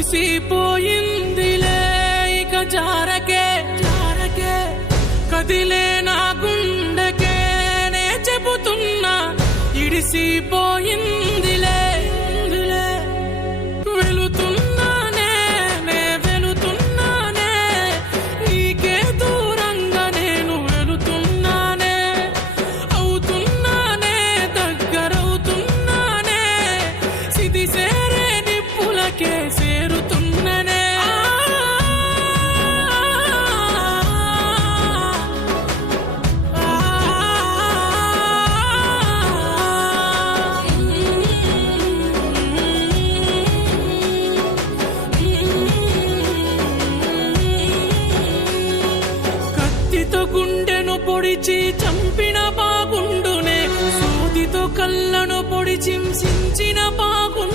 ముగిసిపోయిందిలే ఇక జారకే జారకే కదిలే నా గుండెకే నే చెబుతున్నా ఇడిసిపోయిందిలే వెళుతున్నానే నే వెళుతున్నానే నీకే దూరంగా నేను వెళుతున్నానే అవుతున్నానే దగ్గరవుతున్నానే సిది సేరే నిప్పులకే చేరుతున్ననే కత్తితో గుండెను పొడిచి చంపిన బాగుండునే సూదితో కళ్ళను పొడిచి హింసించిన బాగుండు